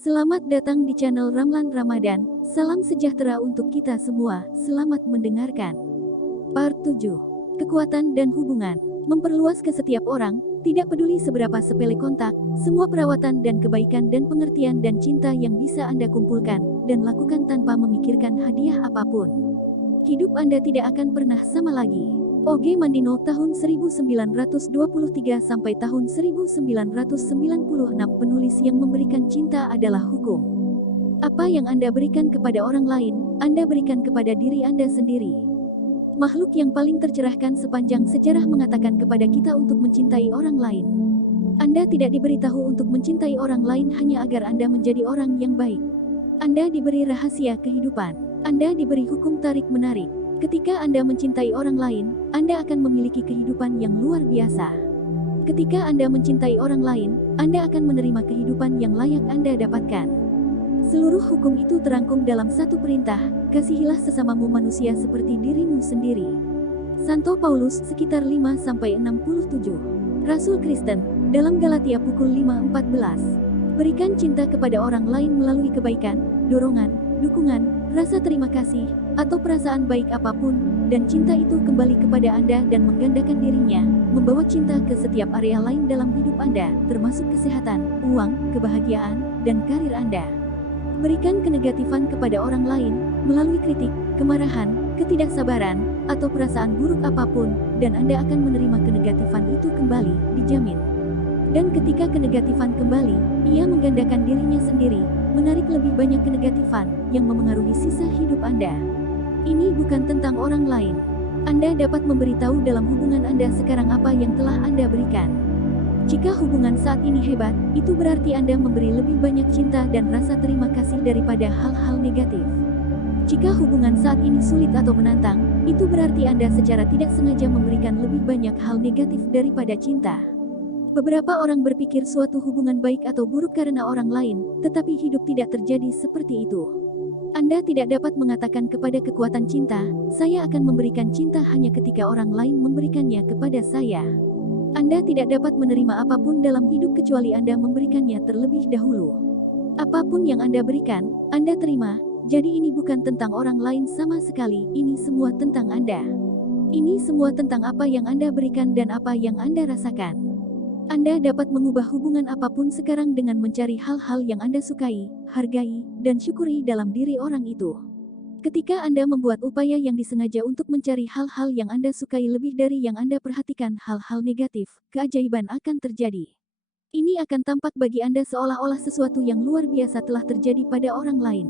Selamat datang di channel Ramlan Ramadan. Salam sejahtera untuk kita semua. Selamat mendengarkan. Part 7. Kekuatan dan hubungan. Memperluas ke setiap orang, tidak peduli seberapa sepele kontak, semua perawatan dan kebaikan dan pengertian dan cinta yang bisa Anda kumpulkan dan lakukan tanpa memikirkan hadiah apapun. Hidup Anda tidak akan pernah sama lagi. O.G. Mandino tahun 1923 sampai tahun 1996. Penulis yang memberikan cinta adalah hukum. Apa yang Anda berikan kepada orang lain, Anda berikan kepada diri Anda sendiri. Makhluk yang paling tercerahkan sepanjang sejarah mengatakan kepada kita untuk mencintai orang lain. Anda tidak diberitahu untuk mencintai orang lain hanya agar Anda menjadi orang yang baik. Anda diberi rahasia kehidupan. Anda diberi hukum tarik-menarik. Ketika Anda mencintai orang lain, Anda akan memiliki kehidupan yang luar biasa. Ketika Anda mencintai orang lain, Anda akan menerima kehidupan yang layak Anda dapatkan. Seluruh hukum itu terangkum dalam satu perintah, kasihilah sesamamu manusia seperti dirimu sendiri. Santo Paulus sekitar 5-67. Rasul Kristen, dalam Galatia pukul 5:14. Berikan cinta kepada orang lain melalui kebaikan, dorongan, dukungan, rasa terima kasih, atau perasaan baik apapun, dan cinta itu kembali kepada Anda dan menggandakan dirinya, membawa cinta ke setiap area lain dalam hidup Anda, termasuk kesehatan, uang, kebahagiaan, dan karir Anda. Berikan kenegatifan kepada orang lain, melalui kritik, kemarahan, ketidaksabaran, atau perasaan buruk apapun, dan Anda akan menerima kenegatifan itu kembali, dijamin. Dan ketika kenegatifan kembali, ia menggandakan dirinya sendiri, menarik lebih banyak kenegatifan, yang memengaruhi sisa hidup Anda. Ini bukan tentang orang lain. Anda dapat memberitahu dalam hubungan Anda sekarang apa yang telah Anda berikan. Jika hubungan saat ini hebat, itu berarti Anda memberi lebih banyak cinta dan rasa terima kasih daripada hal-hal negatif. Jika hubungan saat ini sulit atau menantang, itu berarti Anda secara tidak sengaja memberikan lebih banyak hal negatif daripada cinta. Beberapa orang berpikir suatu hubungan baik atau buruk karena orang lain, tetapi hidup tidak terjadi seperti itu. Anda tidak dapat mengatakan kepada kekuatan cinta, saya akan memberikan cinta hanya ketika orang lain memberikannya kepada saya. Anda tidak dapat menerima apapun dalam hidup kecuali Anda memberikannya terlebih dahulu. Apapun yang Anda berikan, Anda terima, jadi ini bukan tentang orang lain sama sekali, ini semua tentang Anda. Ini semua tentang apa yang Anda berikan dan apa yang Anda rasakan. Anda dapat mengubah hubungan apapun sekarang dengan mencari hal-hal yang Anda sukai, hargai, dan syukuri dalam diri orang itu. Ketika Anda membuat upaya yang disengaja untuk mencari hal-hal yang Anda sukai lebih dari yang Anda perhatikan hal-hal negatif, keajaiban akan terjadi. Ini akan tampak bagi Anda seolah-olah sesuatu yang luar biasa telah terjadi pada orang lain.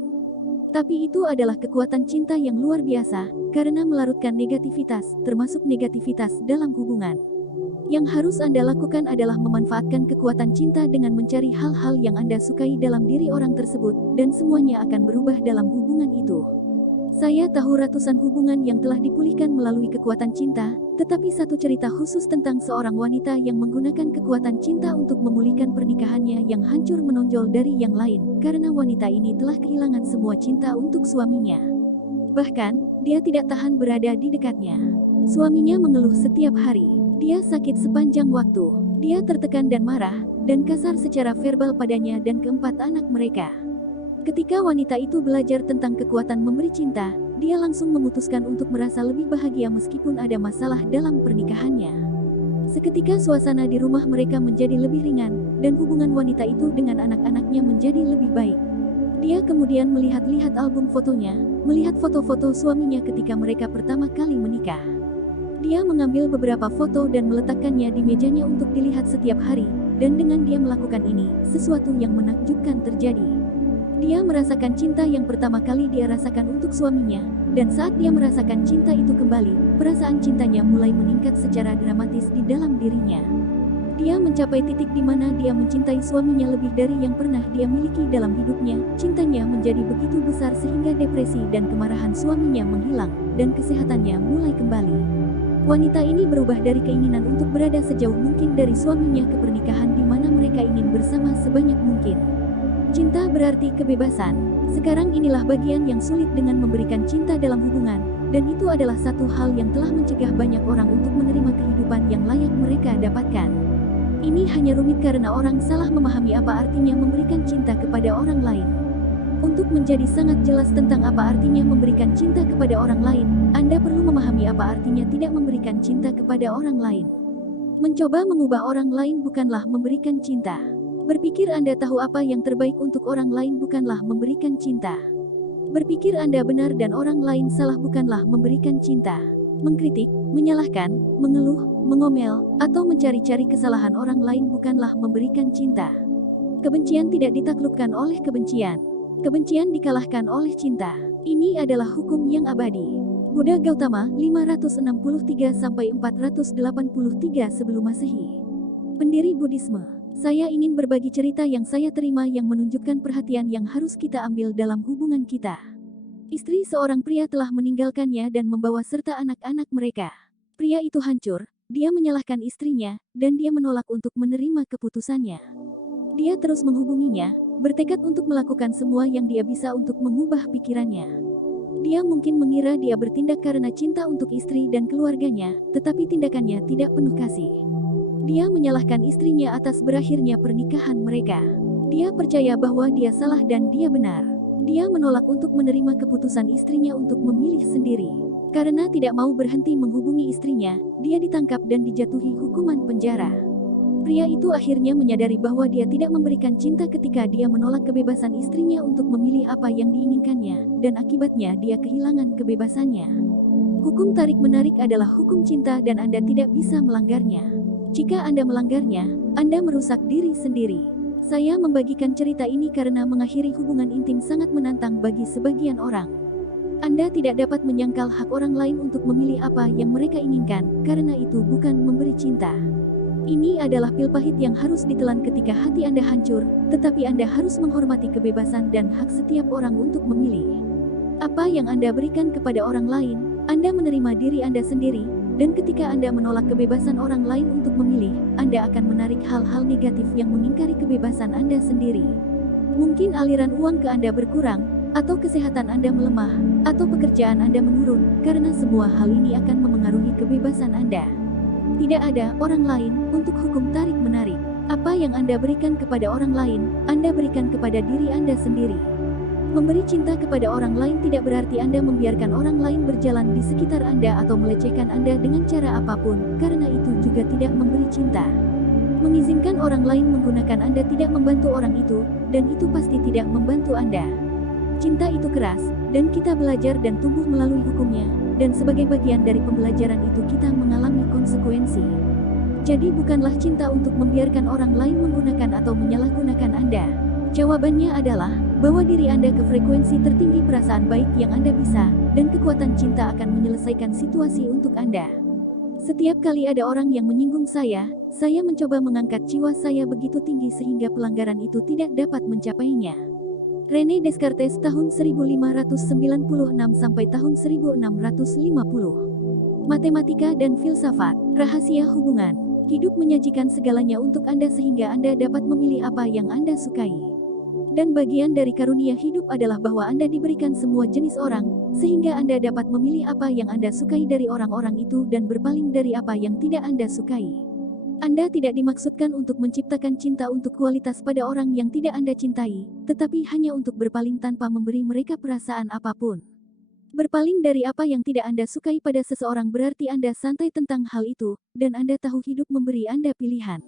Tapi itu adalah kekuatan cinta yang luar biasa, karena melarutkan negativitas, termasuk negativitas dalam hubungan. Yang harus Anda lakukan adalah memanfaatkan kekuatan cinta dengan mencari hal-hal yang Anda sukai dalam diri orang tersebut, dan semuanya akan berubah dalam hubungan itu. Saya tahu ratusan hubungan yang telah dipulihkan melalui kekuatan cinta, tetapi satu cerita khusus tentang seorang wanita yang menggunakan kekuatan cinta untuk memulihkan pernikahannya yang hancur menonjol dari yang lain, karena wanita ini telah kehilangan semua cinta untuk suaminya. Bahkan, dia tidak tahan berada di dekatnya. Suaminya mengeluh setiap hari. Dia sakit sepanjang waktu. Dia tertekan dan marah, dan kasar secara verbal padanya dan keempat anak mereka. Ketika wanita itu belajar tentang kekuatan memberi cinta, dia langsung memutuskan untuk merasa lebih bahagia meskipun ada masalah dalam pernikahannya. Seketika suasana di rumah mereka menjadi lebih ringan, dan hubungan wanita itu dengan anak-anaknya menjadi lebih baik. Dia kemudian melihat-lihat album fotonya, melihat foto-foto suaminya ketika mereka pertama kali menikah. Dia mengambil beberapa foto dan meletakkannya di mejanya untuk dilihat setiap hari, dan dengan dia melakukan ini, sesuatu yang menakjubkan terjadi. Dia merasakan cinta yang pertama kali dia rasakan untuk suaminya, dan saat dia merasakan cinta itu kembali, perasaan cintanya mulai meningkat secara dramatis di dalam dirinya. Dia mencapai titik di mana dia mencintai suaminya lebih dari yang pernah dia miliki dalam hidupnya. Cintanya menjadi begitu besar sehingga depresi dan kemarahan suaminya menghilang, dan kesehatannya mulai kembali. Wanita ini berubah dari keinginan untuk berada sejauh mungkin dari suaminya ke pernikahan di mana mereka ingin bersama sebanyak mungkin. Cinta berarti kebebasan. Sekarang inilah bagian yang sulit dengan memberikan cinta dalam hubungan, dan itu adalah satu hal yang telah mencegah banyak orang untuk menerima kehidupan yang layak mereka dapatkan. Ini hanya rumit karena orang salah memahami apa artinya memberikan cinta kepada orang lain. Untuk menjadi sangat jelas tentang apa artinya memberikan cinta kepada orang lain, Anda perlu memahami apa artinya tidak memberikan cinta kepada orang lain. Mencoba mengubah orang lain bukanlah memberikan cinta. Berpikir Anda tahu apa yang terbaik untuk orang lain bukanlah memberikan cinta. Berpikir Anda benar dan orang lain salah bukanlah memberikan cinta. Mengkritik, menyalahkan, mengeluh, mengomel, atau mencari-cari kesalahan orang lain bukanlah memberikan cinta. Kebencian tidak ditaklukkan oleh kebencian. Kebencian dikalahkan oleh cinta. Ini adalah hukum yang abadi. Buddha Gautama, 563-483 sebelum Masehi. Pendiri Buddhisme. Saya ingin berbagi cerita yang saya terima yang menunjukkan perhatian yang harus kita ambil dalam hubungan kita. Istri seorang pria telah meninggalkannya dan membawa serta anak-anak mereka. Pria itu hancur, dia menyalahkan istrinya, dan dia menolak untuk menerima keputusannya. Dia terus menghubunginya, bertekad untuk melakukan semua yang dia bisa untuk mengubah pikirannya. Dia mungkin mengira dia bertindak karena cinta untuk istri dan keluarganya, tetapi tindakannya tidak penuh kasih. Dia menyalahkan istrinya atas berakhirnya pernikahan mereka. Dia percaya bahwa dia salah dan dia benar. Dia menolak untuk menerima keputusan istrinya untuk memilih sendiri. Karena tidak mau berhenti menghubungi istrinya, dia ditangkap dan dijatuhi hukuman penjara. Pria itu akhirnya menyadari bahwa dia tidak memberikan cinta ketika dia menolak kebebasan istrinya untuk memilih apa yang diinginkannya, dan akibatnya dia kehilangan kebebasannya. Hukum tarik-menarik adalah hukum cinta dan Anda tidak bisa melanggarnya. Jika Anda melanggarnya, Anda merusak diri sendiri. Saya membagikan cerita ini karena mengakhiri hubungan intim sangat menantang bagi sebagian orang. Anda tidak dapat menyangkal hak orang lain untuk memilih apa yang mereka inginkan, karena itu bukan memberi cinta. Ini adalah pil pahit yang harus ditelan ketika hati Anda hancur, tetapi Anda harus menghormati kebebasan dan hak setiap orang untuk memilih. Apa yang Anda berikan kepada orang lain, Anda menerima diri Anda sendiri. Dan ketika Anda menolak kebebasan orang lain untuk memilih, Anda akan menarik hal-hal negatif yang mengingkari kebebasan Anda sendiri. Mungkin aliran uang ke Anda berkurang, atau kesehatan Anda melemah, atau pekerjaan Anda menurun, karena semua hal ini akan memengaruhi kebebasan Anda. Tidak ada orang lain untuk hukum tarik-menarik. Apa yang Anda berikan kepada orang lain, Anda berikan kepada diri Anda sendiri. Memberi cinta kepada orang lain tidak berarti Anda membiarkan orang lain berjalan di sekitar Anda atau melecehkan Anda dengan cara apapun, karena itu juga tidak memberi cinta. Mengizinkan orang lain menggunakan Anda tidak membantu orang itu, dan itu pasti tidak membantu Anda. Cinta itu keras, dan kita belajar dan tumbuh melalui hukumnya, dan sebagai bagian dari pembelajaran itu kita mengalami konsekuensi. Jadi bukanlah cinta untuk membiarkan orang lain menggunakan atau menyalahgunakan Anda. Jawabannya adalah, bawa diri Anda ke frekuensi tertinggi perasaan baik yang Anda bisa, dan kekuatan cinta akan menyelesaikan situasi untuk Anda. Setiap kali ada orang yang menyinggung saya mencoba mengangkat jiwa saya begitu tinggi sehingga pelanggaran itu tidak dapat mencapainya. René Descartes tahun 1596 sampai tahun 1650. Matematika dan filsafat, rahasia hubungan. Hidup menyajikan segalanya untuk Anda sehingga Anda dapat memilih apa yang Anda sukai. Dan bagian dari karunia hidup adalah bahwa Anda diberikan semua jenis orang, sehingga Anda dapat memilih apa yang Anda sukai dari orang-orang itu dan berpaling dari apa yang tidak Anda sukai. Anda tidak dimaksudkan untuk menciptakan cinta untuk kualitas pada orang yang tidak Anda cintai, tetapi hanya untuk berpaling tanpa memberi mereka perasaan apapun. Berpaling dari apa yang tidak Anda sukai pada seseorang berarti Anda santai tentang hal itu, dan Anda tahu hidup memberi Anda pilihan.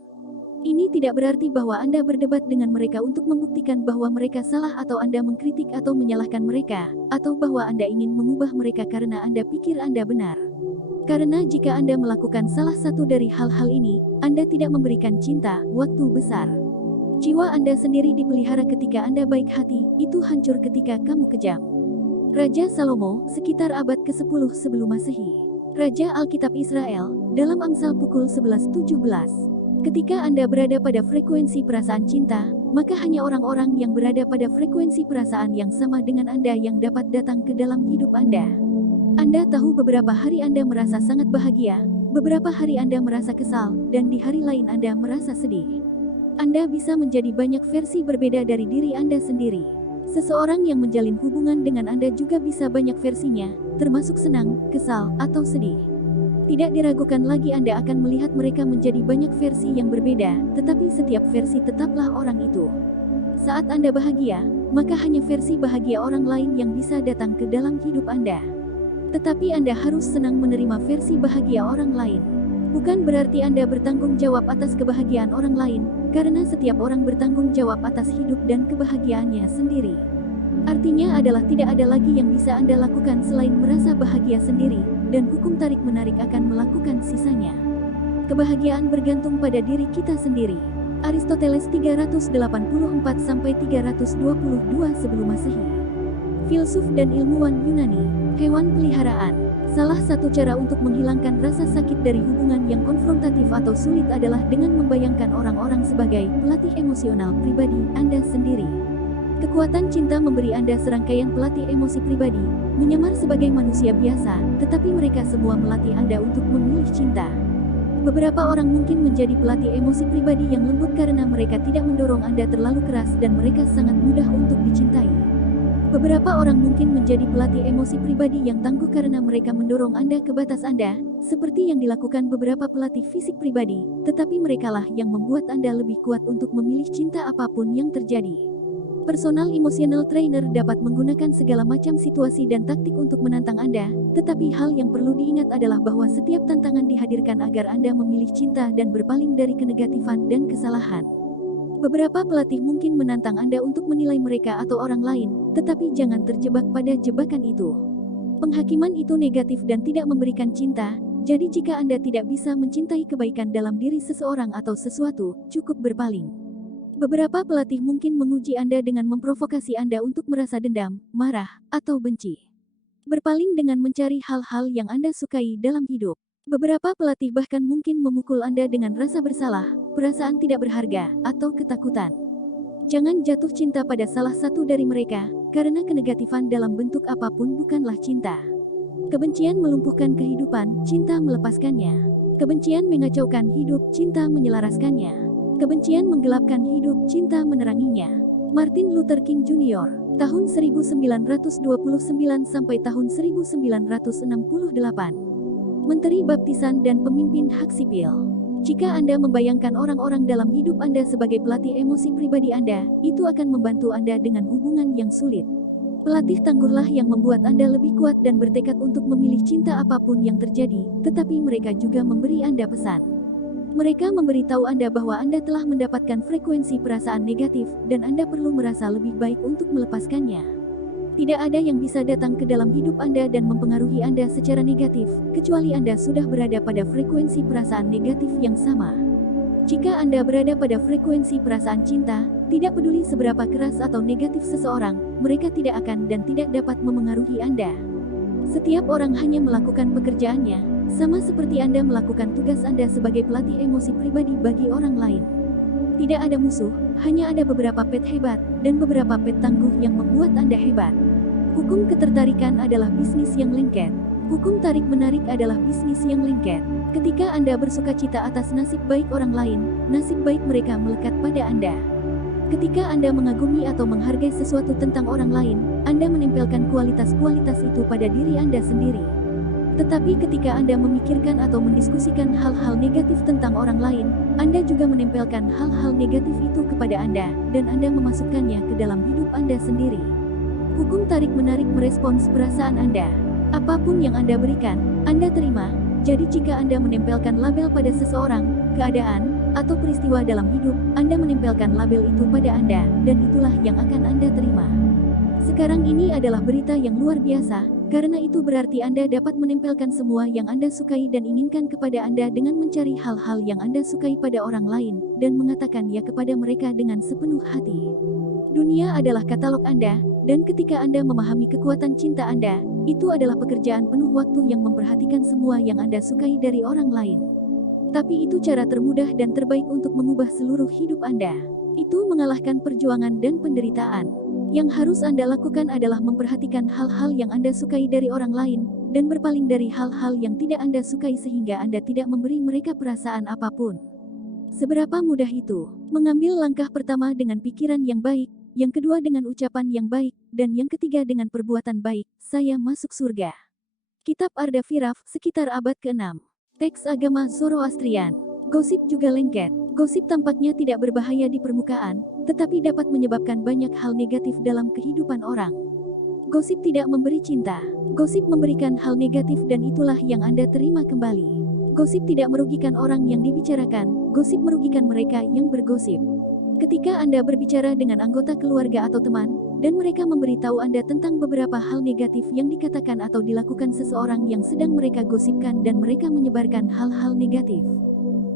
Ini tidak berarti bahwa Anda berdebat dengan mereka untuk membuktikan bahwa mereka salah atau Anda mengkritik atau menyalahkan mereka, atau bahwa Anda ingin mengubah mereka karena Anda pikir Anda benar. Karena jika Anda melakukan salah satu dari hal-hal ini, Anda tidak memberikan cinta, waktu besar. Jiwa Anda sendiri dipelihara ketika Anda baik hati, itu hancur ketika kamu kejam. Raja Salomo, sekitar abad ke-10 sebelum Masehi. Raja Alkitab Israel, dalam Amsal pukul 11:17. Ketika Anda berada pada frekuensi perasaan cinta, maka hanya orang-orang yang berada pada frekuensi perasaan yang sama dengan Anda yang dapat datang ke dalam hidup Anda. Anda tahu beberapa hari Anda merasa sangat bahagia, beberapa hari Anda merasa kesal, dan di hari lain Anda merasa sedih. Anda bisa menjadi banyak versi berbeda dari diri Anda sendiri. Seseorang yang menjalin hubungan dengan Anda juga bisa banyak versinya, termasuk senang, kesal, atau sedih. Tidak diragukan lagi Anda akan melihat mereka menjadi banyak versi yang berbeda, tetapi setiap versi tetaplah orang itu. Saat Anda bahagia, maka hanya versi bahagia orang lain yang bisa datang ke dalam hidup Anda. Tetapi Anda harus senang menerima versi bahagia orang lain. Bukan berarti Anda bertanggung jawab atas kebahagiaan orang lain, karena setiap orang bertanggung jawab atas hidup dan kebahagiaannya sendiri. Artinya adalah tidak ada lagi yang bisa Anda lakukan selain merasa bahagia sendiri, dan hukum tarik-menarik akan melakukan sisanya. Kebahagiaan bergantung pada diri kita sendiri. Aristoteles 384–322 sebelum Masehi. Filsuf dan ilmuwan Yunani. Hewan peliharaan. Salah satu cara untuk menghilangkan rasa sakit dari hubungan yang konfrontatif atau sulit adalah dengan membayangkan orang-orang sebagai pelatih emosional pribadi Anda sendiri. Kekuatan cinta memberi Anda serangkaian pelatih emosi pribadi, menyamar sebagai manusia biasa, tetapi mereka semua melatih Anda untuk memilih cinta. Beberapa orang mungkin menjadi pelatih emosi pribadi yang lembut karena mereka tidak mendorong Anda terlalu keras dan mereka sangat mudah untuk dicintai. Beberapa orang mungkin menjadi pelatih emosi pribadi yang tangguh karena mereka mendorong Anda ke batas Anda, seperti yang dilakukan beberapa pelatih fisik pribadi, tetapi merekalah yang membuat Anda lebih kuat untuk memilih cinta apapun yang terjadi. Personal emotional trainer dapat menggunakan segala macam situasi dan taktik untuk menantang Anda, tetapi hal yang perlu diingat adalah bahwa setiap tantangan dihadirkan agar Anda memilih cinta dan berpaling dari kenegatifan dan kesalahan. Beberapa pelatih mungkin menantang Anda untuk menilai mereka atau orang lain, tetapi jangan terjebak pada jebakan itu. Penghakiman itu negatif dan tidak memberikan cinta, jadi jika Anda tidak bisa mencintai kebaikan dalam diri seseorang atau sesuatu, cukup berpaling. Beberapa pelatih mungkin menguji Anda dengan memprovokasi Anda untuk merasa dendam, marah, atau benci. Berpaling dengan mencari hal-hal yang Anda sukai dalam hidup. Beberapa pelatih bahkan mungkin memukul Anda dengan rasa bersalah, perasaan tidak berharga, atau ketakutan. Jangan jatuh cinta pada salah satu dari mereka, karena kenegatifan dalam bentuk apapun bukanlah cinta. Kebencian melumpuhkan kehidupan, cinta melepaskannya. Kebencian mengacaukan hidup, cinta menyelaraskannya. Kebencian menggelapkan hidup, cinta meneranginya. Martin Luther King Jr. tahun 1929 sampai tahun 1968. Menteri Baptisan dan pemimpin hak sipil. Jika Anda membayangkan orang-orang dalam hidup Anda sebagai pelatih emosi pribadi Anda, itu akan membantu Anda dengan hubungan yang sulit. Pelatih tangguhlah yang membuat Anda lebih kuat dan bertekad untuk memilih cinta apapun yang terjadi, tetapi mereka juga memberi Anda pesan. Mereka memberitahu Anda bahwa Anda telah mendapatkan frekuensi perasaan negatif, dan Anda perlu merasa lebih baik untuk melepaskannya. Tidak ada yang bisa datang ke dalam hidup Anda dan mempengaruhi Anda secara negatif, kecuali Anda sudah berada pada frekuensi perasaan negatif yang sama. Jika Anda berada pada frekuensi perasaan cinta, tidak peduli seberapa keras atau negatif seseorang, mereka tidak akan dan tidak dapat memengaruhi Anda. Setiap orang hanya melakukan pekerjaannya, sama seperti Anda melakukan tugas Anda sebagai pelatih emosi pribadi bagi orang lain. Tidak ada musuh, hanya ada beberapa pet hebat, dan beberapa pet tangguh yang membuat Anda hebat. Hukum ketertarikan adalah bisnis yang lengket. Hukum tarik-menarik adalah bisnis yang lengket. Ketika Anda bersukacita atas nasib baik orang lain, nasib baik mereka melekat pada Anda. Ketika Anda mengagumi atau menghargai sesuatu tentang orang lain, Anda menempelkan kualitas-kualitas itu pada diri Anda sendiri. Tetapi ketika Anda memikirkan atau mendiskusikan hal-hal negatif tentang orang lain, Anda juga menempelkan hal-hal negatif itu kepada Anda, dan Anda memasukkannya ke dalam hidup Anda sendiri. Hukum tarik-menarik merespons perasaan Anda. Apapun yang Anda berikan, Anda terima. Jadi jika Anda menempelkan label pada seseorang, keadaan, atau peristiwa dalam hidup, Anda menempelkan label itu pada Anda, dan itulah yang akan Anda terima. Sekarang ini adalah berita yang luar biasa, karena itu berarti Anda dapat menempelkan semua yang Anda sukai dan inginkan kepada Anda dengan mencari hal-hal yang Anda sukai pada orang lain, dan mengatakan ya kepada mereka dengan sepenuh hati. Dunia adalah katalog Anda, dan ketika Anda memahami kekuatan cinta Anda, itu adalah pekerjaan penuh waktu yang memperhatikan semua yang Anda sukai dari orang lain. Tapi itu cara termudah dan terbaik untuk mengubah seluruh hidup Anda. Itu mengalahkan perjuangan dan penderitaan. Yang harus Anda lakukan adalah memperhatikan hal-hal yang Anda sukai dari orang lain, dan berpaling dari hal-hal yang tidak Anda sukai sehingga Anda tidak memberi mereka perasaan apapun. Seberapa mudah itu? Mengambil langkah pertama dengan pikiran yang baik, yang kedua dengan ucapan yang baik, dan yang ketiga dengan perbuatan baik, saya masuk surga. Kitab Arda Firaf, sekitar abad ke-6. Teks agama Zoroastrian. Gosip juga lengket. Gosip tampaknya tidak berbahaya di permukaan, tetapi dapat menyebabkan banyak hal negatif dalam kehidupan orang. Gosip tidak memberi cinta. Gosip memberikan hal negatif dan itulah yang Anda terima kembali. Gosip tidak merugikan orang yang dibicarakan, gosip merugikan mereka yang bergosip. Ketika Anda berbicara dengan anggota keluarga atau teman, dan mereka memberitahu Anda tentang beberapa hal negatif yang dikatakan atau dilakukan seseorang yang sedang mereka gosipkan dan mereka menyebarkan hal-hal negatif.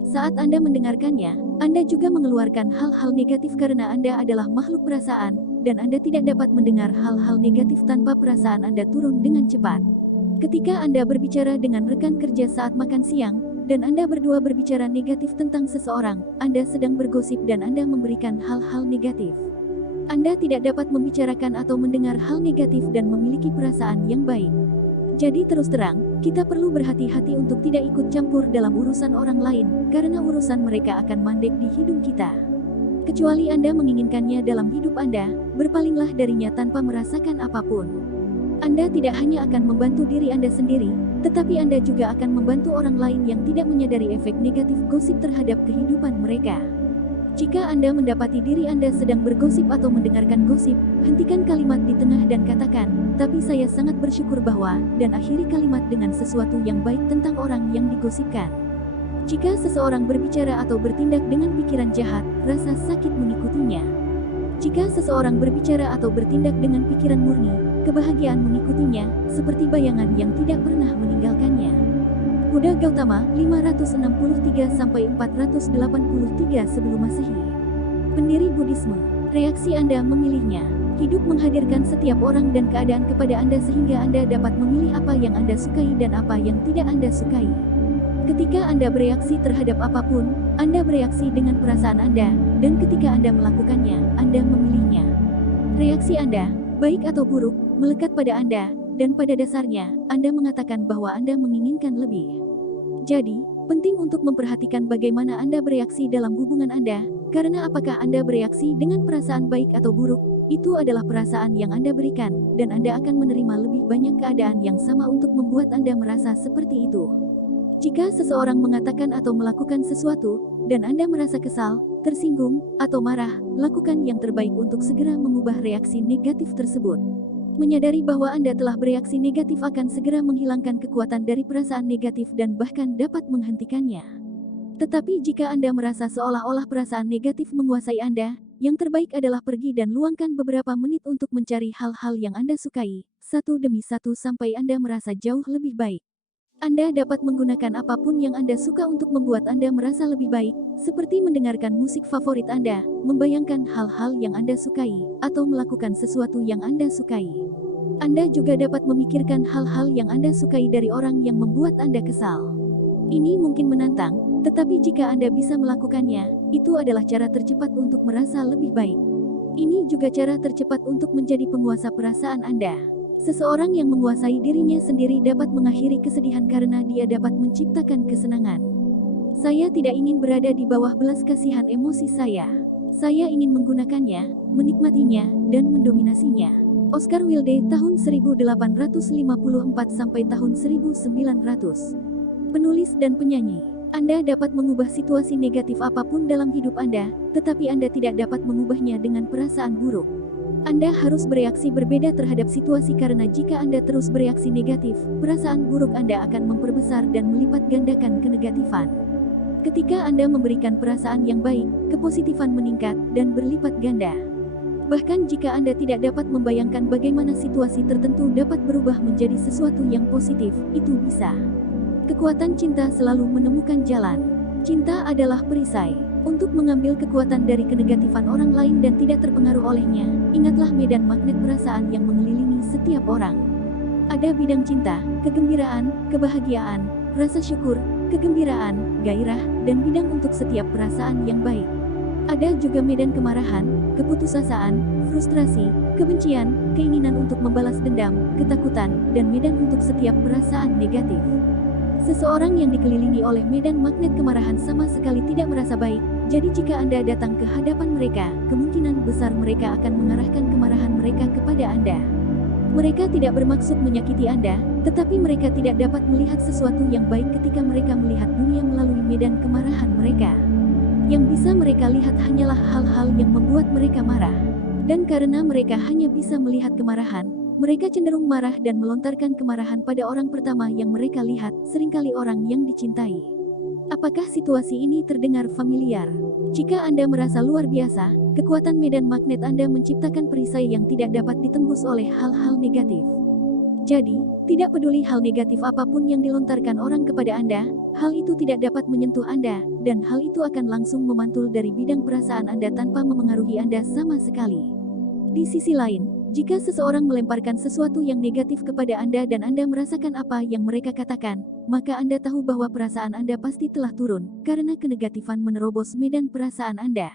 Saat Anda mendengarkannya, Anda juga mengeluarkan hal-hal negatif karena Anda adalah makhluk perasaan, dan Anda tidak dapat mendengar hal-hal negatif tanpa perasaan Anda turun dengan cepat. Ketika Anda berbicara dengan rekan kerja saat makan siang, dan Anda berdua berbicara negatif tentang seseorang, Anda sedang bergosip dan Anda memberikan hal-hal negatif. Anda tidak dapat membicarakan atau mendengar hal negatif dan memiliki perasaan yang baik. Jadi terus terang, kita perlu berhati-hati untuk tidak ikut campur dalam urusan orang lain, karena urusan mereka akan mandek di hidung kita. Kecuali Anda menginginkannya dalam hidup Anda, berpalinglah darinya tanpa merasakan apapun. Anda tidak hanya akan membantu diri Anda sendiri, tetapi Anda juga akan membantu orang lain yang tidak menyadari efek negatif gosip terhadap kehidupan mereka. Jika Anda mendapati diri Anda sedang bergosip atau mendengarkan gosip, hentikan kalimat di tengah dan katakan, "Tapi saya sangat bersyukur bahwa," dan akhiri kalimat dengan sesuatu yang baik tentang orang yang digosipkan. Jika seseorang berbicara atau bertindak dengan pikiran jahat, rasa sakit mengikutinya. Jika seseorang berbicara atau bertindak dengan pikiran murni, kebahagiaan mengikutinya, seperti bayangan yang tidak pernah meninggalkannya. Buddha Gautama, 563–483 sebelum Masehi. Pendiri Buddhisme. Reaksi Anda memilihnya. Hidup menghadirkan setiap orang dan keadaan kepada Anda sehingga Anda dapat memilih apa yang Anda sukai dan apa yang tidak Anda sukai. Ketika Anda bereaksi terhadap apapun, Anda bereaksi dengan perasaan Anda, dan ketika Anda melakukannya, Anda memilihnya. Reaksi Anda, baik atau buruk, melekat pada Anda, dan pada dasarnya, Anda mengatakan bahwa Anda menginginkan lebih. Jadi, penting untuk memperhatikan bagaimana Anda bereaksi dalam hubungan Anda, karena apakah Anda bereaksi dengan perasaan baik atau buruk, itu adalah perasaan yang Anda berikan, dan Anda akan menerima lebih banyak keadaan yang sama untuk membuat Anda merasa seperti itu. Jika seseorang mengatakan atau melakukan sesuatu, dan Anda merasa kesal, tersinggung, atau marah, lakukan yang terbaik untuk segera mengubah reaksi negatif tersebut. Menyadari bahwa Anda telah bereaksi negatif akan segera menghilangkan kekuatan dari perasaan negatif dan bahkan dapat menghentikannya. Tetapi jika Anda merasa seolah-olah perasaan negatif menguasai Anda, yang terbaik adalah pergi dan luangkan beberapa menit untuk mencari hal-hal yang Anda sukai, satu demi satu sampai Anda merasa jauh lebih baik. Anda dapat menggunakan apapun yang Anda suka untuk membuat Anda merasa lebih baik, seperti mendengarkan musik favorit Anda, membayangkan hal-hal yang Anda sukai, atau melakukan sesuatu yang Anda sukai. Anda juga dapat memikirkan hal-hal yang Anda sukai dari orang yang membuat Anda kesal. Ini mungkin menantang, tetapi jika Anda bisa melakukannya, itu adalah cara tercepat untuk merasa lebih baik. Ini juga cara tercepat untuk menjadi penguasa perasaan Anda. Seseorang yang menguasai dirinya sendiri dapat mengakhiri kesedihan karena dia dapat menciptakan kesenangan. Saya tidak ingin berada di bawah belas kasihan emosi saya. Saya ingin menggunakannya, menikmatinya, dan mendominasinya. Oscar Wilde, tahun 1854 sampai tahun 1900. Penulis dan penyanyi. Anda dapat mengubah situasi negatif apapun dalam hidup Anda, tetapi Anda tidak dapat mengubahnya dengan perasaan buruk. Anda harus bereaksi berbeda terhadap situasi karena jika Anda terus bereaksi negatif, perasaan buruk Anda akan memperbesar dan melipat gandakan kenegatifan. Ketika Anda memberikan perasaan yang baik, kepositifan meningkat dan berlipat ganda. Bahkan jika Anda tidak dapat membayangkan bagaimana situasi tertentu dapat berubah menjadi sesuatu yang positif, itu bisa. Kekuatan cinta selalu menemukan jalan. Cinta adalah perisai. Untuk mengambil kekuatan dari kenegatifan orang lain dan tidak terpengaruh olehnya, ingatlah medan magnet perasaan yang mengelilingi setiap orang. Ada bidang cinta, kegembiraan, kebahagiaan, rasa syukur, kegembiraan, gairah, dan bidang untuk setiap perasaan yang baik. Ada juga medan kemarahan, keputusasaan, frustrasi, kebencian, keinginan untuk membalas dendam, ketakutan, dan medan untuk setiap perasaan negatif. Seseorang yang dikelilingi oleh medan magnet kemarahan sama sekali tidak merasa baik, jadi jika Anda datang ke hadapan mereka, kemungkinan besar mereka akan mengarahkan kemarahan mereka kepada Anda. Mereka tidak bermaksud menyakiti Anda, tetapi mereka tidak dapat melihat sesuatu yang baik ketika mereka melihat dunia melalui medan kemarahan mereka. Yang bisa mereka lihat hanyalah hal-hal yang membuat mereka marah. Dan karena mereka hanya bisa melihat kemarahan, mereka cenderung marah dan melontarkan kemarahan pada orang pertama yang mereka lihat, seringkali orang yang dicintai. Apakah situasi ini terdengar familiar? Jika Anda merasa luar biasa, kekuatan medan magnet Anda menciptakan perisai yang tidak dapat ditembus oleh hal-hal negatif. Jadi, tidak peduli hal negatif apapun yang dilontarkan orang kepada Anda, hal itu tidak dapat menyentuh Anda, dan hal itu akan langsung memantul dari bidang perasaan Anda tanpa memengaruhi Anda sama sekali. Di sisi lain, jika seseorang melemparkan sesuatu yang negatif kepada Anda dan Anda merasakan apa yang mereka katakan, maka Anda tahu bahwa perasaan Anda pasti telah turun, karena kenegatifan menerobos medan perasaan Anda.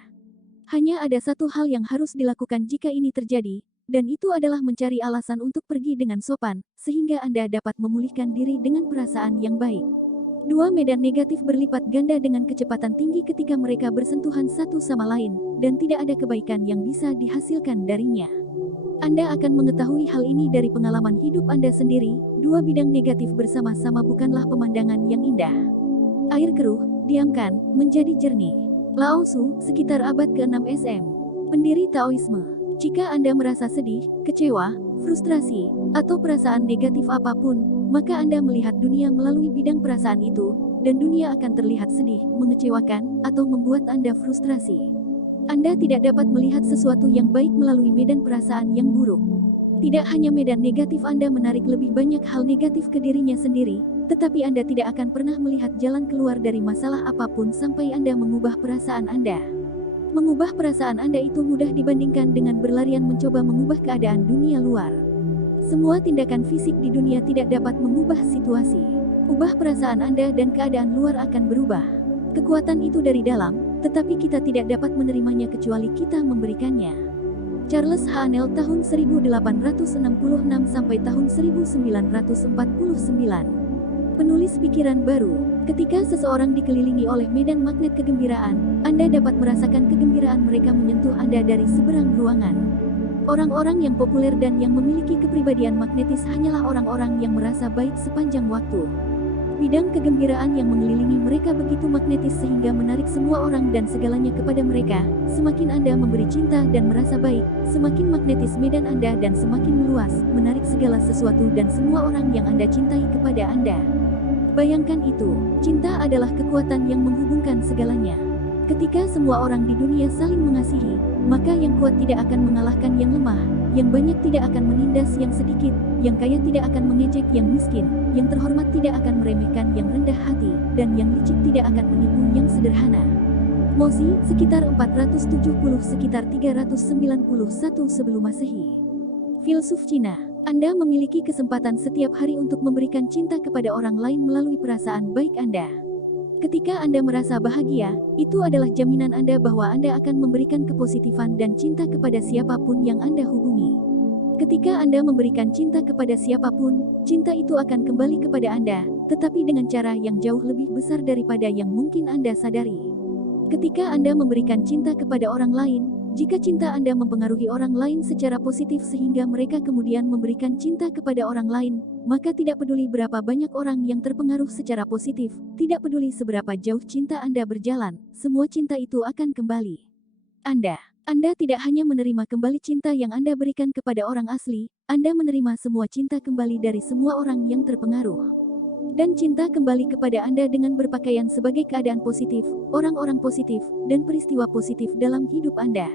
Hanya ada satu hal yang harus dilakukan jika ini terjadi, dan itu adalah mencari alasan untuk pergi dengan sopan, sehingga Anda dapat memulihkan diri dengan perasaan yang baik. Dua medan negatif berlipat ganda dengan kecepatan tinggi ketika mereka bersentuhan satu sama lain, dan tidak ada kebaikan yang bisa dihasilkan darinya. Anda akan mengetahui hal ini dari pengalaman hidup Anda sendiri. Dua bidang negatif bersama-sama bukanlah pemandangan yang indah. Air keruh, diamkan, menjadi jernih. Lao Tzu, sekitar abad ke-6 SM. Pendiri Taoisme. Jika Anda merasa sedih, kecewa, frustrasi, atau perasaan negatif apapun, maka Anda melihat dunia melalui bidang perasaan itu, dan dunia akan terlihat sedih, mengecewakan, atau membuat Anda frustrasi. Anda tidak dapat melihat sesuatu yang baik melalui medan perasaan yang buruk. Tidak hanya medan negatif Anda menarik lebih banyak hal negatif ke dirinya sendiri, tetapi Anda tidak akan pernah melihat jalan keluar dari masalah apapun sampai Anda mengubah perasaan Anda. Mengubah perasaan Anda itu mudah dibandingkan dengan berlarian mencoba mengubah keadaan dunia luar. Semua tindakan fisik di dunia tidak dapat mengubah situasi. Ubah perasaan Anda dan keadaan luar akan berubah. Kekuatan itu dari dalam, tetapi kita tidak dapat menerimanya kecuali kita memberikannya. Charles Haanel tahun 1866 sampai tahun 1949. Penulis pikiran baru. Ketika seseorang dikelilingi oleh medan magnet kegembiraan, Anda dapat merasakan kegembiraan mereka menyentuh Anda dari seberang ruangan. Orang-orang yang populer dan yang memiliki kepribadian magnetis hanyalah orang-orang yang merasa baik sepanjang waktu. Bidang kegembiraan yang mengelilingi mereka begitu magnetis sehingga menarik semua orang dan segalanya kepada mereka. Semakin Anda memberi cinta dan merasa baik, semakin magnetis medan Anda dan semakin meluas, menarik segala sesuatu dan semua orang yang Anda cintai kepada Anda. Bayangkan itu, cinta adalah kekuatan yang menghubungkan segalanya. Ketika semua orang di dunia saling mengasihi, maka yang kuat tidak akan mengalahkan yang lemah, yang banyak tidak akan menindas yang sedikit, yang kaya tidak akan mengejek yang miskin, yang terhormat tidak akan meremehkan yang rendah hati, dan yang licik tidak akan menipu yang sederhana. Mozi, sekitar 470 sekitar 391 sebelum Masehi. Filsuf Cina. Anda memiliki kesempatan setiap hari untuk memberikan cinta kepada orang lain melalui perasaan baik Anda. Ketika Anda merasa bahagia, itu adalah jaminan Anda bahwa Anda akan memberikan kepositifan dan cinta kepada siapapun yang Anda hubungi. Ketika Anda memberikan cinta kepada siapapun, cinta itu akan kembali kepada Anda, tetapi dengan cara yang jauh lebih besar daripada yang mungkin Anda sadari. Ketika Anda memberikan cinta kepada orang lain, jika cinta Anda mempengaruhi orang lain secara positif sehingga mereka kemudian memberikan cinta kepada orang lain, maka tidak peduli berapa banyak orang yang terpengaruh secara positif, tidak peduli seberapa jauh cinta Anda berjalan, semua cinta itu akan kembali. Anda tidak hanya menerima kembali cinta yang Anda berikan kepada orang asli, Anda menerima semua cinta kembali dari semua orang yang terpengaruh. Dan cinta kembali kepada Anda dengan berpakaian sebagai keadaan positif, orang-orang positif, dan peristiwa positif dalam hidup Anda.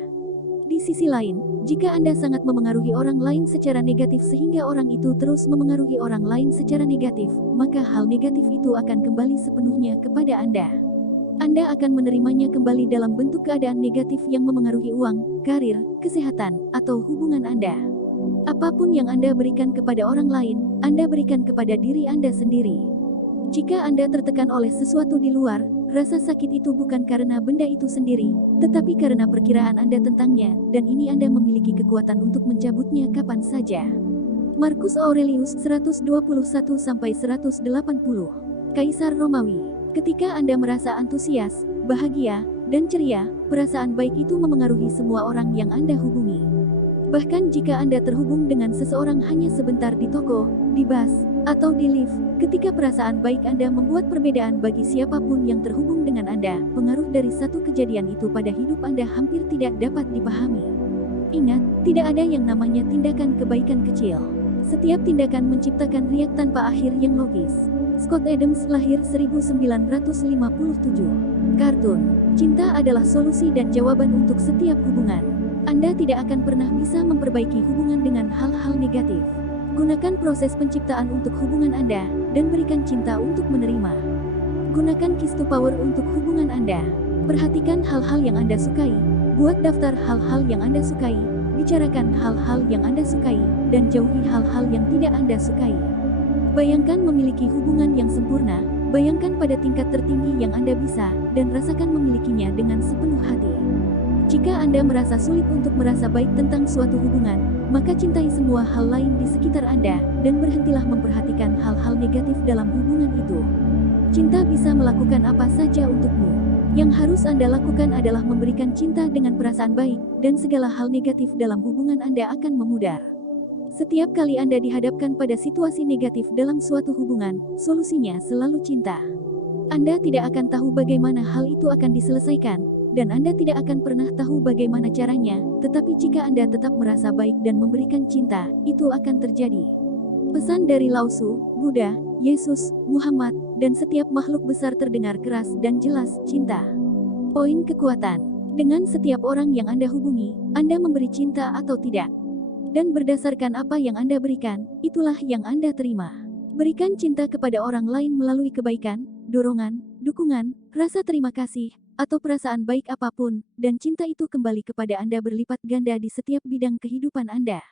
Di sisi lain, jika Anda sangat memengaruhi orang lain secara negatif sehingga orang itu terus memengaruhi orang lain secara negatif, maka hal negatif itu akan kembali sepenuhnya kepada Anda. Anda akan menerimanya kembali dalam bentuk keadaan negatif yang memengaruhi uang, karir, kesehatan, atau hubungan Anda. Apapun yang Anda berikan kepada orang lain, Anda berikan kepada diri Anda sendiri. Jika Anda tertekan oleh sesuatu di luar, rasa sakit itu bukan karena benda itu sendiri, tetapi karena perkiraan Anda tentangnya, dan ini Anda memiliki kekuatan untuk mencabutnya kapan saja. Marcus Aurelius 121-180. Kaisar Romawi. Ketika Anda merasa antusias, bahagia, dan ceria, perasaan baik itu memengaruhi semua orang yang Anda hubungi. Bahkan jika Anda terhubung dengan seseorang hanya sebentar di toko, di bus, atau di lift, ketika perasaan baik Anda membuat perbedaan bagi siapapun yang terhubung dengan Anda, pengaruh dari satu kejadian itu pada hidup Anda hampir tidak dapat dipahami. Ingat, tidak ada yang namanya tindakan kebaikan kecil. Setiap tindakan menciptakan riak tanpa akhir yang logis. Scott Adams lahir 1957. Kartun. Cinta adalah solusi dan jawaban untuk setiap hubungan. Anda tidak akan pernah bisa memperbaiki hubungan dengan hal-hal negatif. Gunakan proses penciptaan untuk hubungan Anda, dan berikan cinta untuk menerima. Gunakan Keys to Power untuk hubungan Anda. Perhatikan hal-hal yang Anda sukai, buat daftar hal-hal yang Anda sukai, bicarakan hal-hal yang Anda sukai, dan jauhi hal-hal yang tidak Anda sukai. Bayangkan memiliki hubungan yang sempurna, bayangkan pada tingkat tertinggi yang Anda bisa, dan rasakan memilikinya dengan sepenuh hati. Jika Anda merasa sulit untuk merasa baik tentang suatu hubungan, maka cintai semua hal lain di sekitar Anda, dan berhentilah memperhatikan hal-hal negatif dalam hubungan itu. Cinta bisa melakukan apa saja untukmu. Yang harus Anda lakukan adalah memberikan cinta dengan perasaan baik, dan segala hal negatif dalam hubungan Anda akan memudar. Setiap kali Anda dihadapkan pada situasi negatif dalam suatu hubungan, solusinya selalu cinta. Anda tidak akan tahu bagaimana hal itu akan diselesaikan, dan Anda tidak akan pernah tahu bagaimana caranya, tetapi jika Anda tetap merasa baik dan memberikan cinta, itu akan terjadi. Pesan dari Lao Tzu, Buddha, Yesus, Muhammad, dan setiap makhluk besar terdengar keras dan jelas, cinta. Poin kekuatan. Dengan setiap orang yang Anda hubungi, Anda memberi cinta atau tidak. Dan berdasarkan apa yang Anda berikan, itulah yang Anda terima. Berikan cinta kepada orang lain melalui kebaikan, dorongan, dukungan, rasa terima kasih, atau perasaan baik apapun, dan cinta itu kembali kepada Anda berlipat ganda di setiap bidang kehidupan Anda.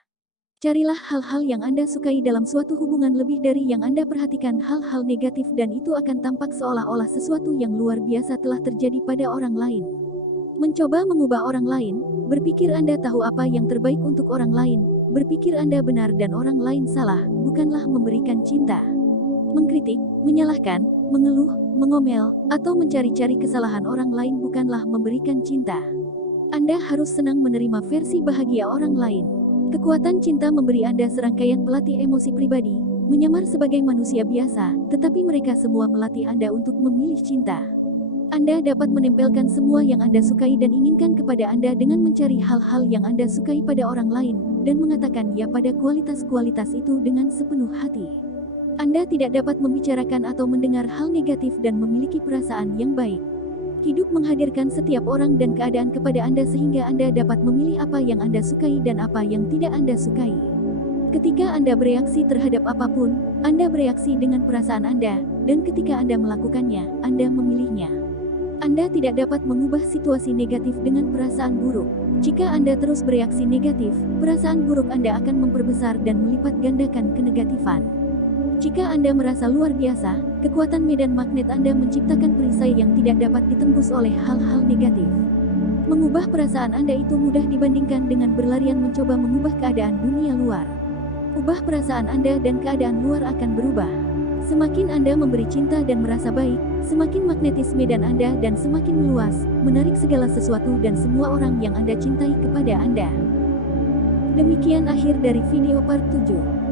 Carilah hal-hal yang Anda sukai dalam suatu hubungan lebih dari yang Anda perhatikan hal-hal negatif, dan itu akan tampak seolah-olah sesuatu yang luar biasa telah terjadi pada orang lain. Mencoba mengubah orang lain, berpikir Anda tahu apa yang terbaik untuk orang lain, berpikir Anda benar dan orang lain salah, bukanlah memberikan cinta. Mengkritik, menyalahkan, mengeluh, mengomel, atau mencari-cari kesalahan orang lain bukanlah memberikan cinta. Anda harus senang menerima versi bahagia orang lain. Kekuatan cinta memberi Anda serangkaian pelatih emosi pribadi, menyamar sebagai manusia biasa, tetapi mereka semua melatih Anda untuk memilih cinta. Anda dapat menempelkan semua yang Anda sukai dan inginkan kepada Anda dengan mencari hal-hal yang Anda sukai pada orang lain, dan mengatakan ya pada kualitas-kualitas itu dengan sepenuh hati. Anda tidak dapat membicarakan atau mendengar hal negatif dan memiliki perasaan yang baik. Hidup menghadirkan setiap orang dan keadaan kepada Anda sehingga Anda dapat memilih apa yang Anda sukai dan apa yang tidak Anda sukai. Ketika Anda bereaksi terhadap apapun, Anda bereaksi dengan perasaan Anda, dan ketika Anda melakukannya, Anda memilihnya. Anda tidak dapat mengubah situasi negatif dengan perasaan buruk. Jika Anda terus bereaksi negatif, perasaan buruk Anda akan memperbesar dan melipat gandakan kenegatifan. Jika Anda merasa luar biasa, kekuatan medan magnet Anda menciptakan perisai yang tidak dapat ditembus oleh hal-hal negatif. Mengubah perasaan Anda itu mudah dibandingkan dengan berlarian mencoba mengubah keadaan dunia luar. Ubah perasaan Anda dan keadaan luar akan berubah. Semakin Anda memberi cinta dan merasa baik, semakin magnetis medan Anda dan semakin meluas, menarik segala sesuatu dan semua orang yang Anda cintai kepada Anda. Demikian akhir dari video part 7.